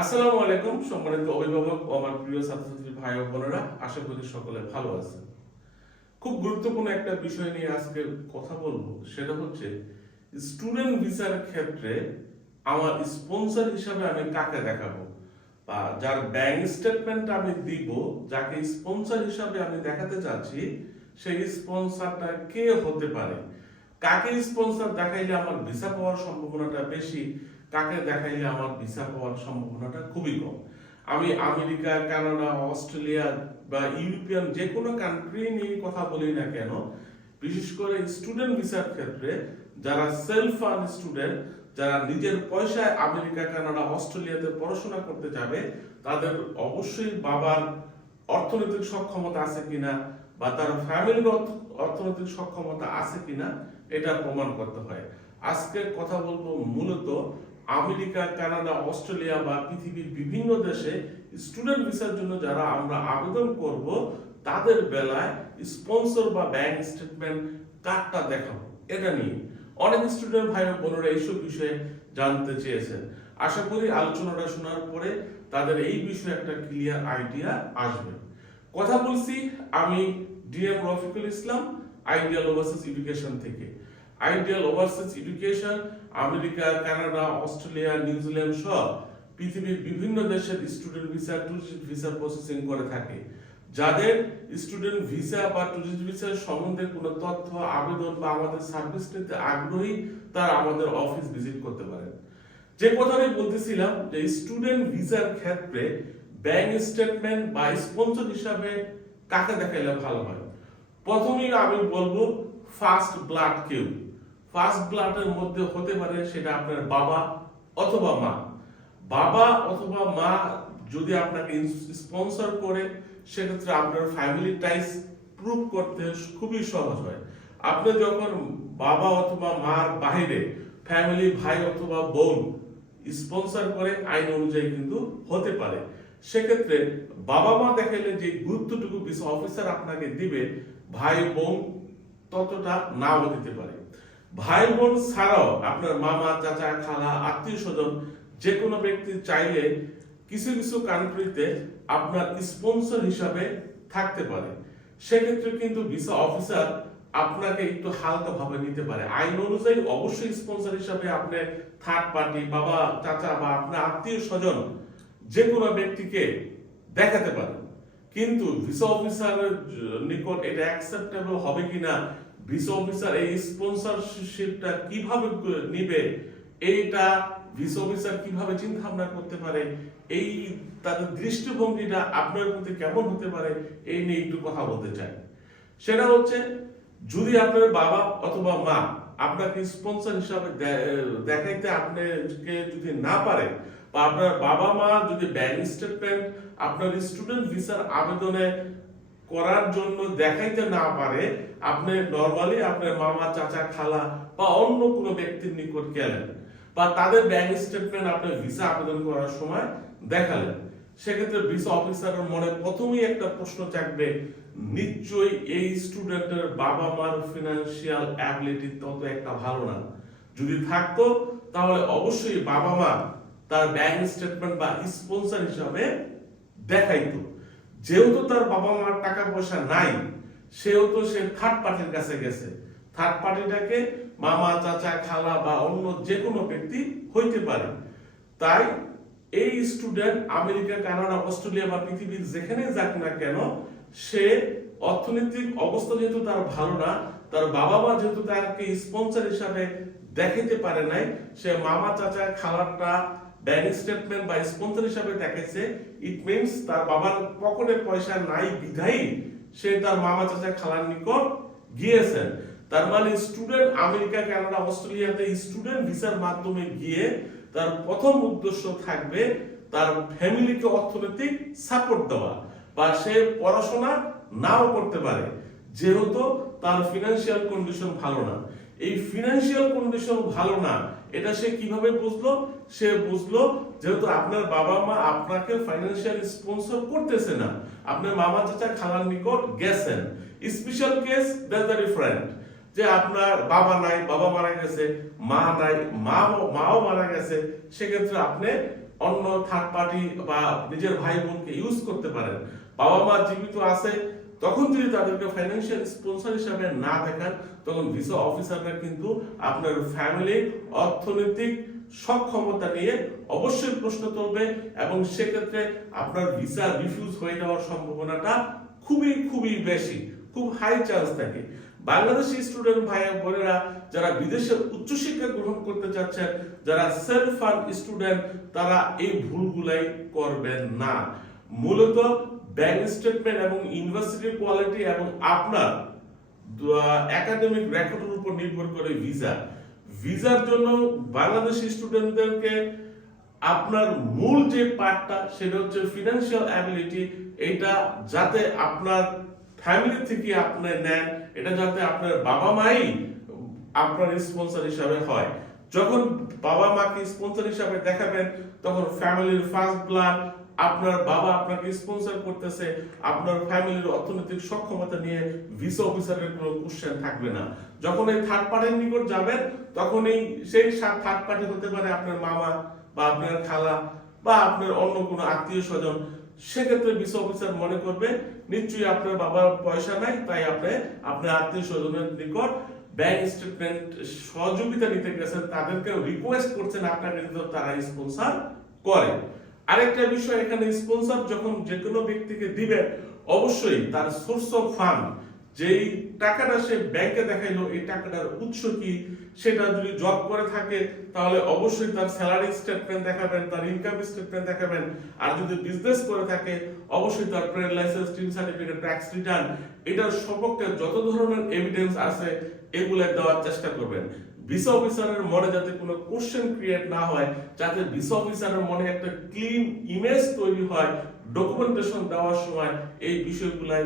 আসসালামু আলাইকুম সম্মানিত অভিভাবক ও আমার প্রিয় ছাত্রছাত্রী ভাই ও বোনেরা, আশা করি সকলে ভালো আছেন। খুব গুরুত্বপূর্ণ একটা বিষয় নিয়ে আজকে কথা বলবো, সেটা হচ্ছে স্টুডেন্ট ভিসার ক্ষেত্রে আমার স্পন্সর হিসাবে আমি কাকে দেখাবো বা যার ব্যাংক স্টেটমেন্ট আমি দিব, যাকে স্পন্সর হিসাবে আমি দেখাতে চাচ্ছি, সেই স্পন্সরটা কে হতে পারে, কাকে স্পন্সর দেখাইলে আমার ভিসা পাওয়ার সম্ভাবনাটা বেশি, কাকে দেখাইলে আমার ভিসা পাওয়ার সম্ভাবনাটা খুবই কম। আমি আমেরিকা, কানাডা, অস্ট্রেলিয়া বা ইউরোপিয়ান যে কোনো কান্ট্রি নিয়ে কথা বলি না কেন, বিশেষ করে স্টুডেন্ট ভিসার ক্ষেত্রে যারা সেলফ ফান্ড স্টুডেন্ট, যারা নিজের পয়সায় আমেরিকা, কানাডা, অস্ট্রেলিয়াতে পড়াশোনা করতে যাবে, তাদের অবশ্যই বাবার অর্থনৈতিক সক্ষমতা আছে কিনা বা তার ফ্যামিলির অর্থনৈতিক সক্ষমতা আছে কিনা এটা প্রমাণ করতে হয়। আজকে কথা বলবো মূলত আমেরিকা, কানাডা, অস্ট্রেলিয়া বা পৃথিবীর বিভিন্ন দেশে স্টুডেন্ট ভিসার জন্য যারা আমরা আবেদন করব, তাদের বেলায় স্পন্সর বা ব্যাংক স্টেটমেন্ট কার্ডটা দেখাবো, এটা নিয়ে অনেক স্টুডেন্ট ভাই বোনেরা এইসব বিষয়ে জানতে চেয়েছেন। আশা করি আলোচনাটা শোনার পরে তাদের এই বিষয়ে একটা ক্লিয়ার আইডিয়া আসবে। কথা বলছি আমি DM Rafiqul Islam, ideal overseas education থেকে। Ideal overseas education America, Canada, Australia, New Zealand সহ পৃথিবীর বিভিন্ন দেশের student visa, tourist visa processing করে থাকে। যাদের স্টুডেন্ট ভিসা বা টুরিস্ট ভিসার সম্বন্ধে কোনো তথ্য, আবেদন বা আমাদের সার্ভিস নিতে আগ্রহী, তারা আমাদের অফিস ভিজিট করতে পারেন। যে কথাটাই বলতেছিলাম যে স্টুডেন্ট ভিসার ক্ষেত্রে ব্যাংক স্টেটমেন্ট বা স্পন্সর হিসাবে কাকে দেখাইলে ভালো হয়। প্রথমেই আমি বলবো ফার্স্ট ব্লাড কেউ। ফার্স্ট ব্লাডের মধ্যে হতে পারে সেটা আপনার বাবা অথবা মা। বাবা অথবা মা যদি আপনাকে স্পন্সর করে, সেক্ষেত্রে আপনার ফ্যামিলি টাইস প্রুভ করতে খুবই সহজ হয়। আপনি যখন বাবা অথবা মার বাইরে ফ্যামিলি ভাই অথবা বোন স্পন্সর করে, আইন অনুযায়ী কিন্তু হতে পারে। সেক্ষেত্রে বাবা মা দেখাইলে যে গুরুত্বটুকু ভিসা অফিসার আপনাকে দিবে, ভাই বোন ততটা নাও দিতে পারে। ভাই বোন ছাড়াও আপনার মামা, চাচা, খালা, আত্মীয় স্বজন যে কোনো ব্যক্তি চাইলে কিছু কিছু কান্ট্রিতে আপনার স্পন্সর হিসাবে থাকতে পারে। সেক্ষেত্রে কিন্তু ভিসা অফিসার আপনাকে একটু হালকা ভাবে নিতে পারে। আইন অনুযায়ী অবশ্যই স্পন্সর হিসাবে আপনি থার্ড পার্টি, বাবা, চাচা বা আপনার আত্মীয় স্বজন যে কোনো ব্যক্তিকে দেখাতে পারেন। কিন্তু ভিসা অফিসারের নিকট এটা অ্যাকসেপ্টেবল হবে কিনা, ভিসা অফিসার এই স্পন্সরশিপটা কিভাবে নিবে, এইটা ভিসা অফিসার কিভাবে চিন্তা ভাবনা করতে পারে, এই তাদের দৃষ্টিভঙ্গিটা আপনার প্রতি কেমন হতে পারে, এই নিয়ে একটু কথা বলতে চাই। সেটা হচ্ছে, যদি আপনার বাবা অথবা মা আপনাকে স্পন্সর হিসাবে দেখাইতে আপনাকে যদি না পারে, বা আপনার বাবা মা যদি ব্যাংক স্টেটমেন্ট আপনার স্টুডেন্ট ভিসার আবেদনে করার জন্য দেখাইতে না পারে, আপনি নরমালি আপনার মামা, চাচা, খালা বা অন্য কোনো ব্যক্তির নিকট গেলেন বা তাদের ব্যাংক স্টেটমেন্ট আপনি ভিসা আবেদন করার সময় দেখালেন, সেক্ষেত্রে ভিসা অফিসারের মনে প্রথমেই একটা প্রশ্ন জাগবে, নিশ্চয়ই এই স্টুডেন্টের বাবা মার ফিনান্সিয়াল অ্যাবিলিটি তত একটা ভালো না। যদি থাকতো তাহলে অবশ্যই বাবা মা তার ব্যাংক স্টেটমেন্ট বা স্পন্সর হিসাবে দেখাইতো। যেহেতু তার বাবা মার টাকা পয়সা নাই, সেহেতু সে থার্ড পার্টির কাছে গেছে। থার্ড পার্টিটাকে মামা, চাচা, খালা বা অন্য যে কোনো ব্যক্তি হইতে পারে। তাই এই স্টুডেন্ট আমেরিকা, কানাডা, অস্ট্রেলিয়া বা পৃথিবীর যেখানে যাক না কেন, সে অর্থনৈতিক অবস্থা যেহেতু তার ভালো না, তার বাবা মা যেহেতু তাকে স্পন্সর হিসাবে দেখাইতে পারে নাই, সে মামা, চাচা, খালারটা ব্যাংক স্টেটমেন্ট বা স্পন্সর হিসাবে দেখাইছে, ইট মিনস তার বাবার পকেটে পয়সা নাই বিধায়ী সে তার মামা, চাচা, খালার নিকট গিয়েছেন। তার মানে স্টুডেন্ট আমেরিকা, কানাডা, অস্ট্রেলিয়াতে স্টুডেন্ট ভিসার মাধ্যমে গিয়ে তার প্রথম উদ্দেশ্য থাকবে তার ফ্যামিলিকে অর্থনৈতিক সাপোর্ট দেওয়া, বা সে পড়াশোনা নাও করতে পারে যেহেতু তার ফিনান্সিয়াল কন্ডিশন ভালো না। এই ফিনান্সিয়াল কন্ডিশন ভালো না, এটা সে কিভাবে বুঝলো? সে বুঝলো যেহেতু আপনার বাবা মা আপনাকে ফাইন্যান্সিয়াল স্পন্সর করতেছে না, আপনার মামা, চাচা, খালার নিকট গেছেন। Special case that's the different, যে আপনার বাবা নাই, বাবা মারা গেছে, মা নাই, মাও মারা গেছে, সেক্ষেত্রে আপনি অন্য থার্ড পার্টি বা নিজের ভাই বোনকে ইউজ করতে পারেন। বাবা মা জীবিত আছে তখন যদি তাদেরকে ফাইন্যান্সিয়াল স্পন্সর হিসাবে না দেখান, তখন ভিসা অফিসাররা কিন্তু আপনার ফ্যামিলির অর্থনৈতিক সক্ষমতা নিয়ে অবশ্যই প্রশ্ন তুলবে, এবং সেক্ষেত্রে আপনার ভিসা রিফিউজ হয়ে যাওয়ার সম্ভাবনাটা খুবই খুবই বেশি, খুব হাই চান্স থাকে। বাংলাদেশি স্টুডেন্ট ভাই বোনেরা যারা বিদেশে উচ্চশিক্ষা গ্রহণ করতে চাচ্ছেন, যারা সেলফ ফান্ড স্টুডেন্ট, তারা এই ভুলগুলাই করবেন না। মূলত ব্যাংক স্টেটমেন্ট এবং ইউনিভার্সিটির কোয়ালিটি এবং আপনার একাডেমিক রেকর্ডের উপর নির্ভর করে ভিসার জন্য বাংলাদেশি স্টুডেন্টদেরকে আপনার মূল যে পার্টটা সেটা হচ্ছে ফিনান্সিয়াল অ্যাবিলিটি। এটা যাতে আপনার ফ্যামিলি থেকে আপনি নেন, এটা যাতে আপনার বাবা মাই আপনার স্পন্সর হিসাবে হয়। যখন বাবা মাকে স্পন্সর হিসাবে দেখাবেন, তখন ফ্যামিলির ফার্স্ট ব্লাড, আপনার বাবা আপনাকে স্পন্সর করতেছে, আপনার ফ্যামিলির অর্থনৈতিক সক্ষমতা নিয়ে ভিসা অফিসারের কোনো কোশ্চেন থাকবে না। যখন এই থার্ড পার্টির নিকট যাবেন, তখন সেই থার্ড পার্টি হতে পারে আপনার মামা বা আপনার খালা বা আপনার অন্য কোনো আত্মীয় স্বজন। সেক্ষেত্রে ভিসা অফিসার মনে করবে নিশ্চয়ই আপনার বাবার পয়সা নাই, তাই আপনি আপনার আত্মীয় স্বজনের নিকট ব্যাংক স্টেটমেন্ট সহযোগিতা নিতে গেছেন, তাদেরকে রিকোয়েস্ট করছেন আপনাকে তারা স্পন্সর করে। আরেকটা বিষয়, এখানে স্পন্সর যখন যে কোনো ব্যক্তিকে দিবেন, অবশ্যই তার সোর্স অফ ফান্ড, যেই টাকাটা সে ব্যাংকে দেখাইলো, এই টাকাটার উৎস কি, সেটা যদি জব করে থাকে তাহলে অবশ্যই তার স্যালারি স্টেটমেন্ট দেখাবেন, তার ইনকাম স্টেটমেন্ট দেখাবেন। আর যদি বিজনেস করে থাকে অবশ্যই তার trade licence, tin certificate, tax return, এটার সম্পর্কে যত ধরনের এভিডেন্স আছে এগুলো দেওয়ার চেষ্টা করবেন। ভিসা অফিসারের মনে যাতে কোনো কোশ্চেন ক্রিয়েট না হয়, যাতে ভিসা অফিসারের মনে একটা ক্লিন ইমেজ তৈরি হয় ডকুমেন্টেশন দেওয়ার সময়, এই বিষয়গুলাই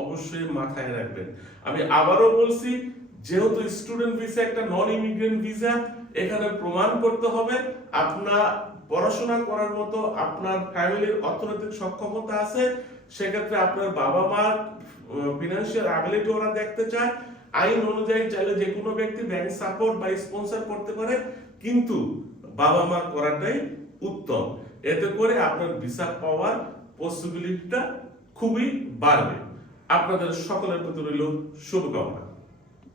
অবশ্যই মাথায় রাখবেন। আমি আবারও বলছি, যেহেতু স্টুডেন্ট ভিসা একটা নন ইমিগ্রেন্ট ভিসা, এখানে প্রমাণ করতে হবে আপনার পড়াশোনা করার মতো আপনার ফ্যামিলির অর্থনৈতিক সক্ষমতা আছে। সেক্ষেত্রে আপনার বাবা মার ফিনান্সিয়াল অ্যাবিলিটি ওরা দেখতে চায়। আইন অনুযায়ী চাইলে যে কোনো ব্যক্তি ব্যাংক সাপোর্ট বা স্পন্সর করতে পারে, কিন্তু বাবা মা করাটাই উত্তম। এতে করে আপনার ভিসা পাওয়ার পসিবিলিটিটা খুবই বাড়বে। আপনাদের সকলের প্রতি রইল শুভকামনা।